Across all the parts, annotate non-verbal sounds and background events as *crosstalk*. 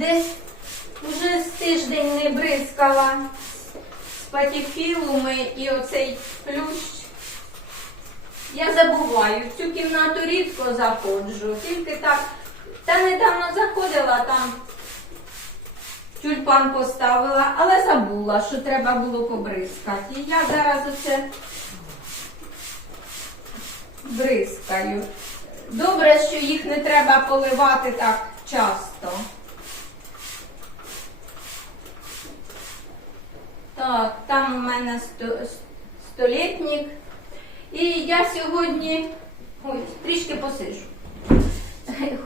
десь вже з тиждень не бризкала з патіфілуми і оцей плющ. Я забуваю, в цю кімнату рідко заходжу, тільки так. Та недавно заходила там. Тюльпан поставила, але забула, що треба було побризкати. І я зараз оце бризкаю. Добре, що їх не треба поливати так часто. Так, там у мене сто, столітник. І я сьогодні ой, трішки посижу.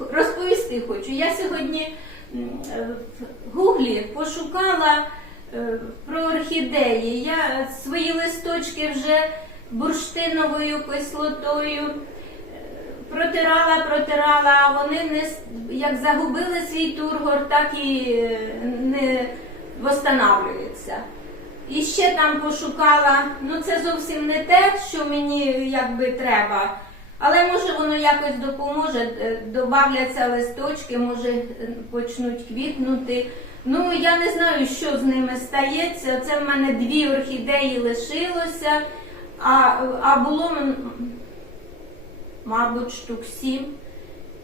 *laughs* Розповісти хочу. Я сьогодні е, в гуглі пошукала е, про орхідеї. Я свої листочки вже бурштиновою кислотою е, протирала, протирала, а вони не як загубили свій тургор, так і не восстанавлюються. І ще там пошукала, ну це зовсім не те, що мені якби треба. Але може воно якось допоможе, е, добавляться листочки, може е, почнуть квітнути. Ну я не знаю, що з ними стається. Це в мене дві орхідеї лишилося, а, а було мабуть штук сім.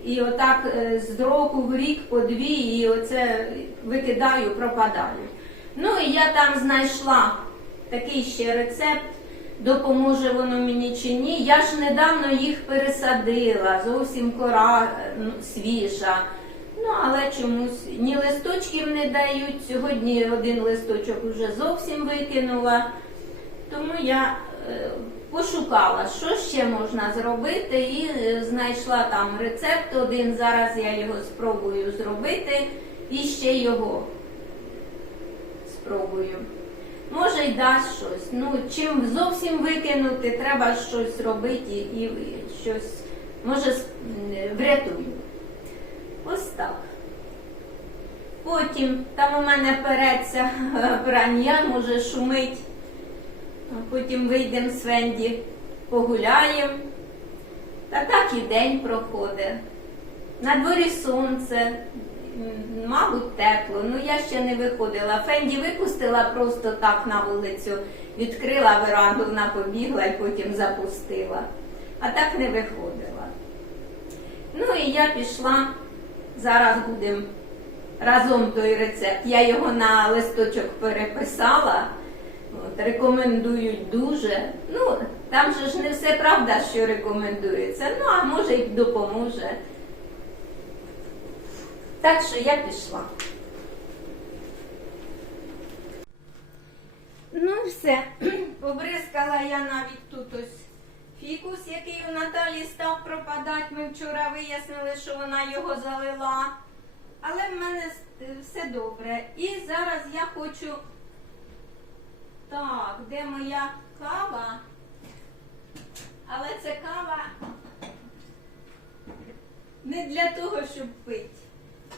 І отак е, з року в рік по дві, і оце викидаю, пропадаю. Ну і я там знайшла такий ще рецепт, допоможе воно мені чи ні. Я ж недавно їх пересадила, зовсім кора свіжа. Ну, але чомусь ні листочків не дають. Сьогодні один листочок вже зовсім викинула. Тому я е, пошукала, що ще можна зробити, і е, знайшла там рецепт один. Зараз я його спробую зробити і ще його спробую. Може й дасть щось. Ну, чим зовсім викинути, треба щось робити і, щось, може, врятую. Ось так. Потім там у мене переться *laughs* прання, може шумить. Потім вийдемо з Венді, погуляємо. Та так і день проходить. На дворі сонце, мабуть, тепло. Ну я ще не виходила. Фенді випустила просто так на вулицю, відкрила веранду, вона побігла і потім запустила. А так не виходила. Ну і я пішла. Зараз будемо разом той рецепт. Я його на листочок переписала. От, рекомендують дуже. Ну, там же ж не все правда, що рекомендується. Ну, а може й допоможе. Так що я пішла. Ну все. *clears throat* Побризкала я навіть тут ось фікус, який у Наталі став пропадати. Ми вчора вияснили, що вона його залила. Але в мене все добре. І зараз я хочу. Так, де моя кава? Але це кава не для того, щоб пити.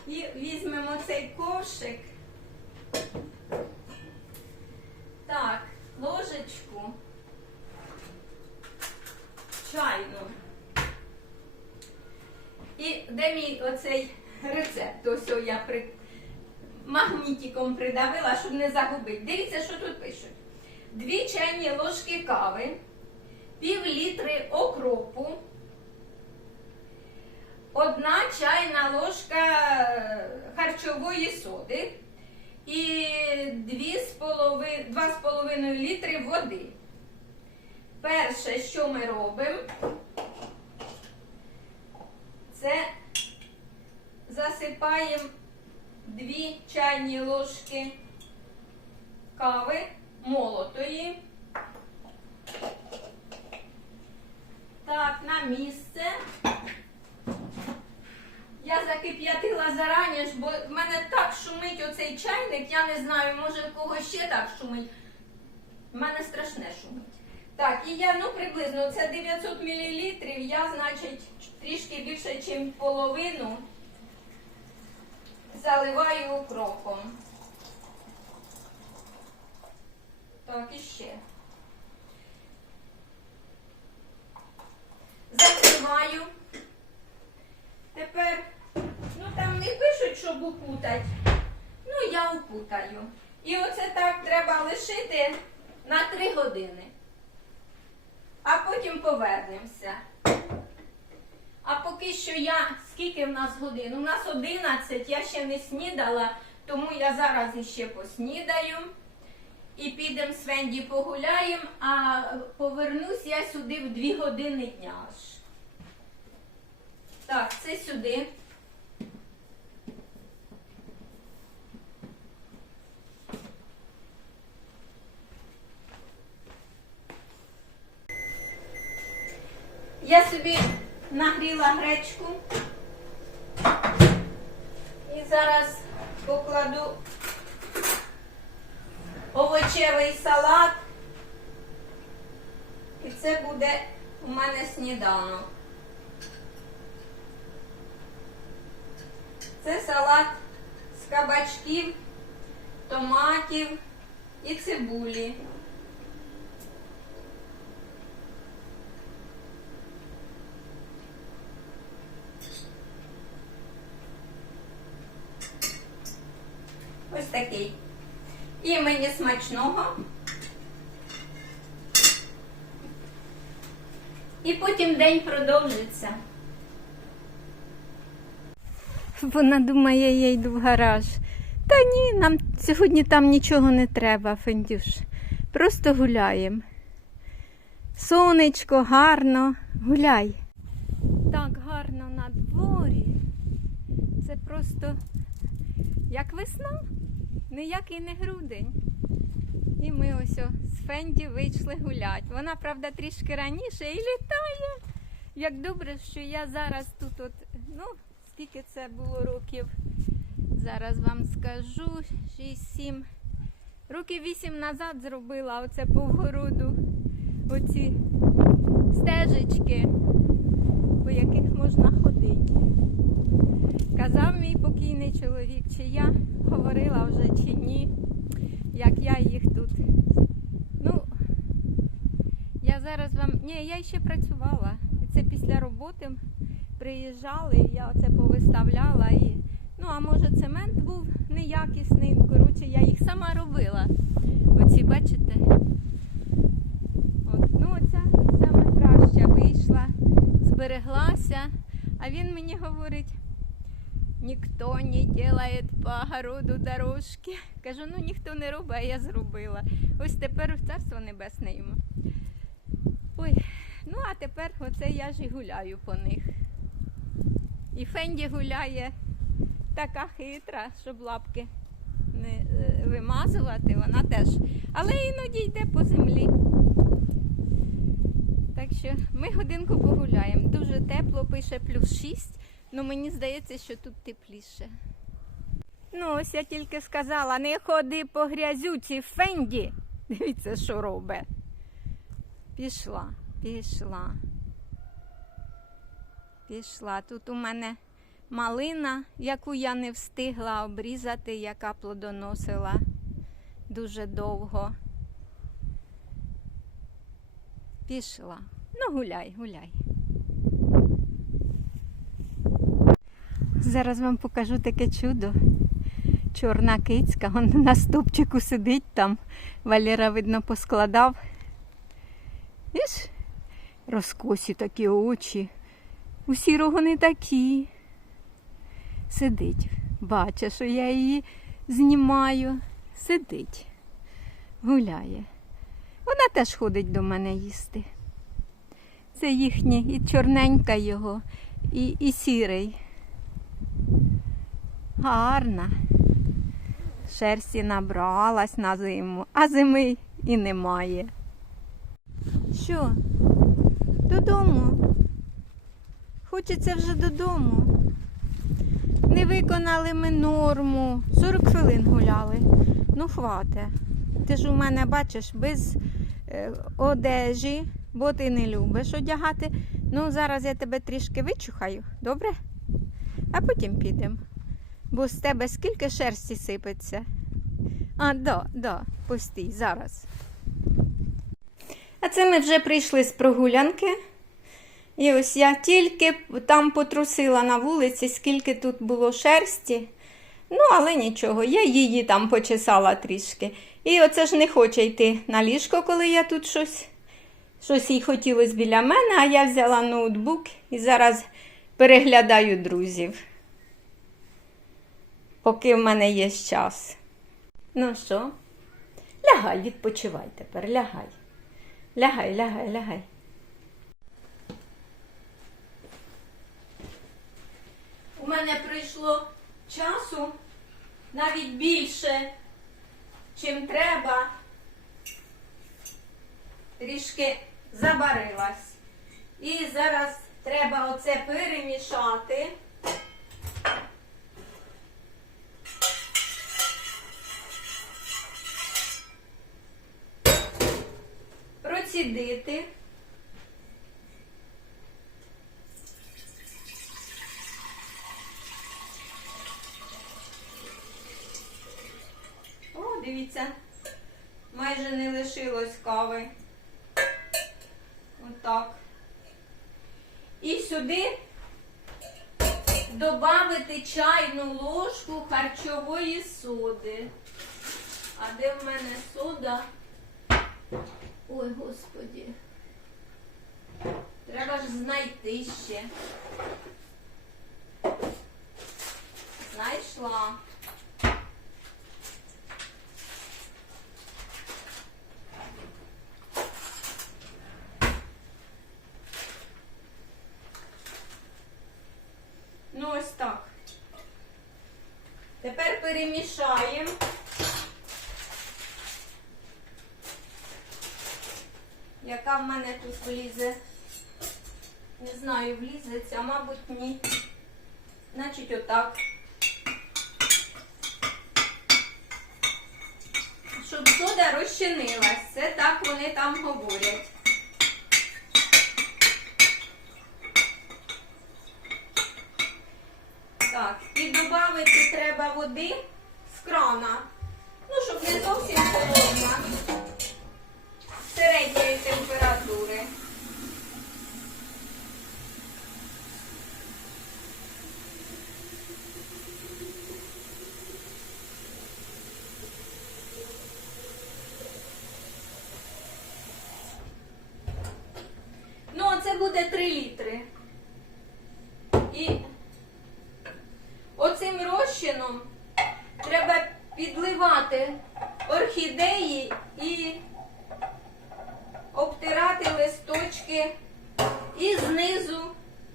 І візьмемо цей ковшик. Так, ложечку чайну. І де мій оцей рецепт? Ось я при... магнітиком придавила, щоб не загубити. Дивіться, що тут пишуть. Дві чайні ложки кави, пів літри окропу, одна чайна ложка е, харчової соди і дві з полови- два з половиною літри води. Перше, що ми робимо, це засипаємо дві чайні ложки кави молотої. Так, на місце. Я закип'ятила зарані, бо в мене так шумить оцей чайник, я не знаю, може в когось ще так шумить. В мене страшне шумить. Так, і я, ну приблизно, це 900 мл, я, значить, трішки більше, ніж половину заливаю укропом. Так, і ще. Закриваю. Тепер, ну там не пишуть, що щоб упутати. Ну, я упутаю. І оце так треба лишити на 3 години. А потім повернемося. А поки що я, скільки в нас годин? У нас 11, я ще не снідала, тому я зараз іще поснідаю. І підемо з Венді погуляємо, а повернусь я сюди в 2 години дня аж. Так, це сюди. Я собі нагріла гречку і зараз покладу овочевий салат. І це буде у мене сніданок. Це салат з кабачків, томатів і цибулі. Ось такий. Мені смачного. І потім день продовжиться. Вона думає, я йду в гараж. Та ні, нам сьогодні там нічого не треба, Фендюш. Просто гуляємо. Сонечко, гарно, гуляй. Так гарно на дворі. Це просто як весна, ніякий не грудень. І ми ось з Фенді вийшли гуляти. Вона, правда, трішки раніше і літає. Як добре, що я зараз тут, от, ну, скільки це було років, зараз вам скажу, 6-7. Років 8 назад зробила оце по вгороду, оці стежечки, по яких можна ходити. Казав мій покійний чоловік, чи я говорила вже чи ні, як я їх тут. Ну, я зараз вам. Ні, я ще працювала. Це після роботи приїжджали, я оце повиставляла. І... Ну, а може цемент був неякісний. Ну, Коротше, я їх сама робила. Оці, бачите? От, ну, оця саме краща вийшла, збереглася. А він мені говорить, ніхто не делает по огороду дорожки. Кажу, ну ніхто не робить, а я зробила. Ось тепер в царство небесне йому. Ой, ну а тепер оце я ж і гуляю по них. І Фенді гуляє така хитра, щоб лапки не е, вимазувати, вона теж. Але іноді йде по землі. Так що ми годинку погуляємо. Дуже тепло, пише плюс 6, але мені здається, що тут тепліше. Ну, ось я тільки сказала, не ходи по грязюці Фенді. Дивіться, що робить. Пішла, пішла. Пішла. Тут у мене малина, яку я не встигла обрізати, яка плодоносила дуже довго. Пішла. Ну, гуляй, гуляй. Зараз вам покажу таке чудо. Чорна кицька, вон на стовпчику сидить там. Валера, видно, поскладав. Віж? Розкосі такі очі. У сірого не такі. Сидить. Бачить, що я її знімаю. Сидить. Гуляє. Вона теж ходить до мене їсти. Це їхнє і чорненька його, і, і сірий. Гарна. Шерсті набралась на зиму, а зими і немає. Що? Додому? Хочеться вже додому. Не виконали ми норму. 40 хвилин гуляли. Ну, хвате. Ти ж у мене бачиш без е, одежі, бо ти не любиш одягати. Ну, зараз я тебе трішки вичухаю, добре? А потім підемо. Бо з тебе скільки шерсті сипеться. А, да, да, постій, зараз. А це ми вже прийшли з прогулянки. І ось я тільки там потрусила на вулиці, скільки тут було шерсті. Ну, але нічого, я її там почесала трішки. І оце ж не хоче йти на ліжко, коли я тут щось. Щось їй хотілося біля мене, а я взяла ноутбук і зараз переглядаю друзів. Поки в мене є час. Ну що? Лягай, відпочивай тепер, лягай. Лягай, лягай, лягай. У мене прийшло часу навіть більше, чим треба. Трішки забарилась. І зараз треба оце перемішати. Процідити. О, дивіться, майже не лишилось кави. Отак. І сюди додати чайну ложку харчової соди. А де в мене сода? Ой, господі. Треба ж знайти ще. Знайшла. Ну, ось так. Тепер перемішаємо. Яка в мене тут влізе? Не знаю, влізеться, мабуть, ні. Значить, отак. Щоб сода розчинилась. Це так вони там говорять. Так, і додати треба води з крана. Ну, щоб не зовсім холодна. Середньої температури. Ну, це буде 3 літри. І оцим розчином треба підливати орхідеї і обтирати листочки і знизу,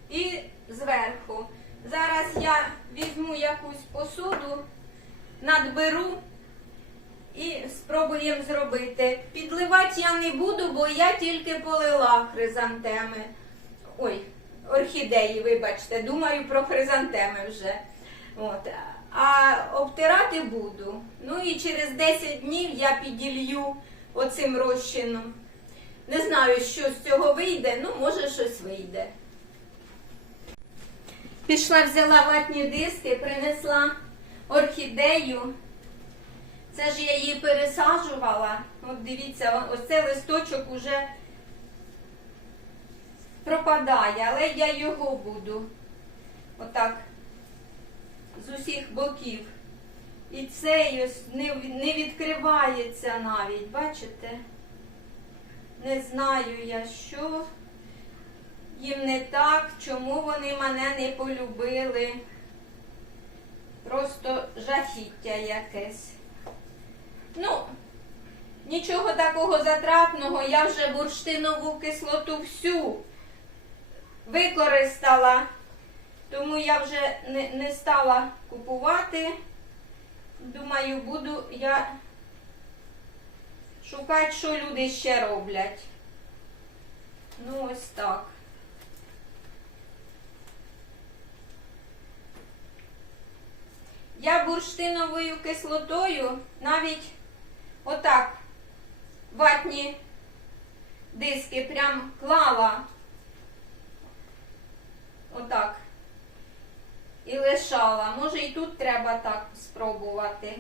і зверху. Зараз я візьму якусь посуду, надберу і спробуємо зробити. Підливати я не буду, бо я тільки полила хризантеми. Ой, орхідеї, вибачте, думаю про хризантеми вже. От. А обтирати буду. Ну і через 10 днів я піділью оцим розчином. Не знаю, що з цього вийде, ну, може, щось вийде. Пішла, взяла ватні диски, принесла орхідею. Це ж я її пересаджувала. От дивіться, ось цей листочок уже пропадає, але я його буду отак з усіх боків. І цей ось не, не відкривається навіть, бачите? Не знаю я, що їм не так, чому вони мене не полюбили. Просто жахіття якесь. Ну, нічого такого затратного, я вже бурштинову кислоту всю використала, тому я вже не, не стала купувати. Думаю, буду я шукати, що люди ще роблять. Ну, ось так. Я бурштиновою кислотою навіть отак ватні диски прям клала. Отак. І лишала. Може і тут треба так спробувати.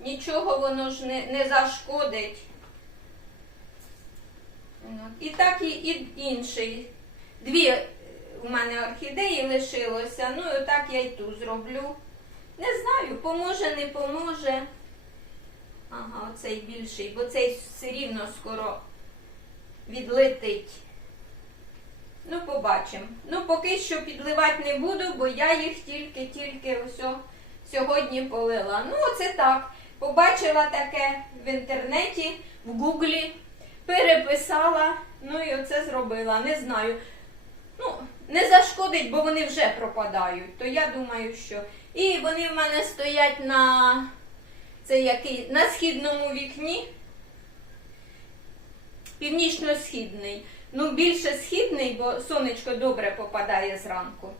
Нічого воно ж не, не зашкодить. І так і, і інший. Дві у мене орхідеї лишилося. Ну і отак я й ту зроблю. Не знаю, поможе, не поможе. Ага, оцей більший, бо цей все рівно скоро відлетить. Ну, побачимо. Ну, поки що підливати не буду, бо я їх тільки-тільки ось сьогодні полила. Ну, оце так. Побачила таке в інтернеті, в гуглі, переписала, ну і оце зробила. Не знаю. Ну, не зашкодить, бо вони вже пропадають. То я думаю, що. І вони в мене стоять на це який на східному вікні. Північно-східний. Ну, більше східний, бо сонечко добре попадає зранку.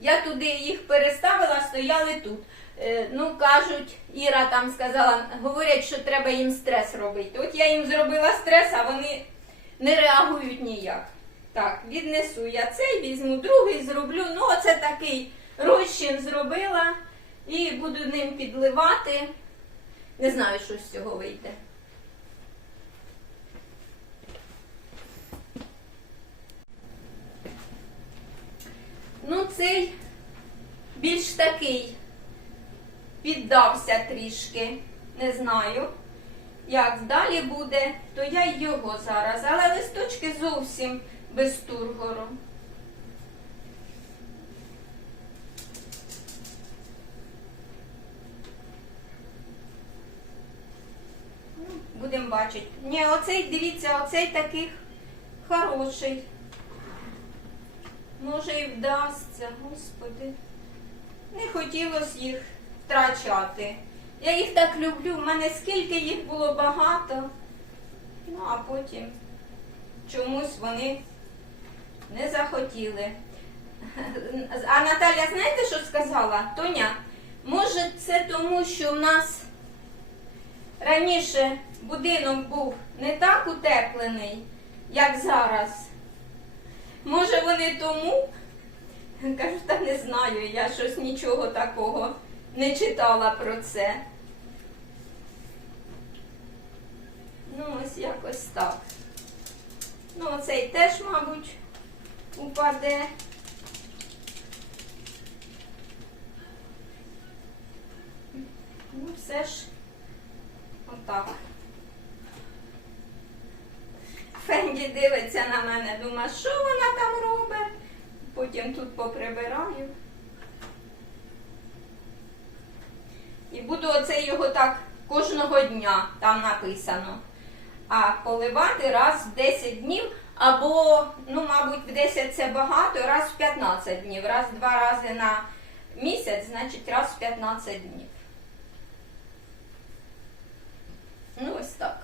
Я туди їх переставила, стояли тут. Е, ну, кажуть, Іра там сказала, говорять, що треба їм стрес робити. От я їм зробила стрес, а вони не реагують ніяк. Так, віднесу я цей, візьму другий, зроблю. Ну, оце такий розчин зробила і буду ним підливати. Не знаю, що з цього вийде. Ну, цей більш такий піддався трішки. Не знаю, як далі буде, то я його зараз. Але листочки зовсім без тургору. Ну, Бачити. Ні, оцей, дивіться, оцей такий хороший. Може і вдасться, господи. Не хотілося їх втрачати. Я їх так люблю, в мене скільки їх було багато. Ну, а потім чомусь вони не захотіли. А Наталя, знаєте, що сказала? Тоня, може, це тому, що в нас раніше будинок був не так утеплений, як зараз. Може, вони тому? Кажу, та не знаю, я щось нічого такого не читала про це. Ну, ось якось так. Ну, оцей теж, мабуть, упаде. Ну, все ж отак. Фенді дивиться на мене, думає, що вона там робить. Потім тут поприбираю. І буду оце його так кожного дня, там написано. А поливати раз в 10 днів, або, ну, мабуть, в 10 це багато, раз в 15 днів. Раз два рази на місяць, значить раз в 15 днів. Ну, ось так.